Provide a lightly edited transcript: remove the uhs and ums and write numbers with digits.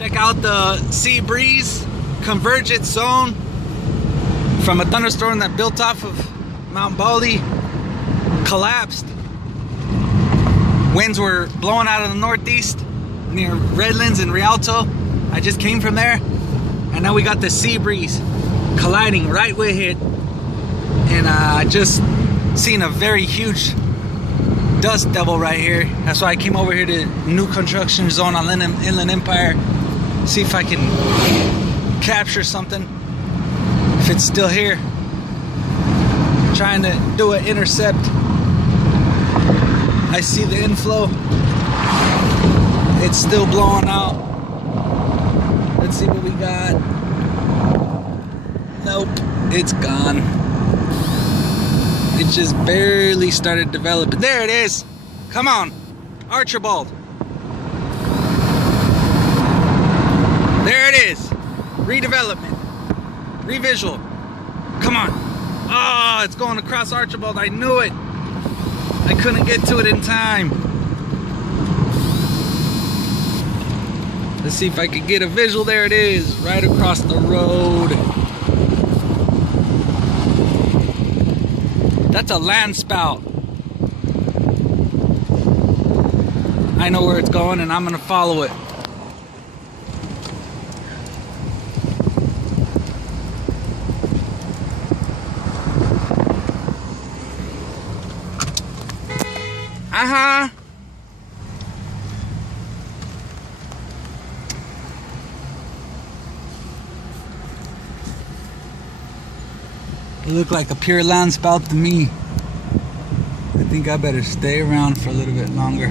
Check out the sea breeze convergence zone from a thunderstorm that built off of Mount Baldy, collapsed. Winds were blowing out of the northeast near Redlands and Rialto. I just came from there, and now we got the sea breeze colliding right with it, and I just seen a very huge dust devil right here. That's why I came over here to new construction zone on Inland Empire. See if I can capture something, if it's still here. Trying to do an intercept. I see the inflow. It's still blowing out. Let's see what we got. Nope, it's gone. It just barely started developing. There it is. Come on, Archibald. There it is. Redevelopment. Revisual. Come on. Oh, it's going across Archibald. I knew it. I couldn't get to it in time. Let's see if I could get a visual. There it is. Right across the road. That's a land spout. I know where it's going, and I'm going to follow it. It looked like a pure land spout to me. I think I better stay around for a little bit longer.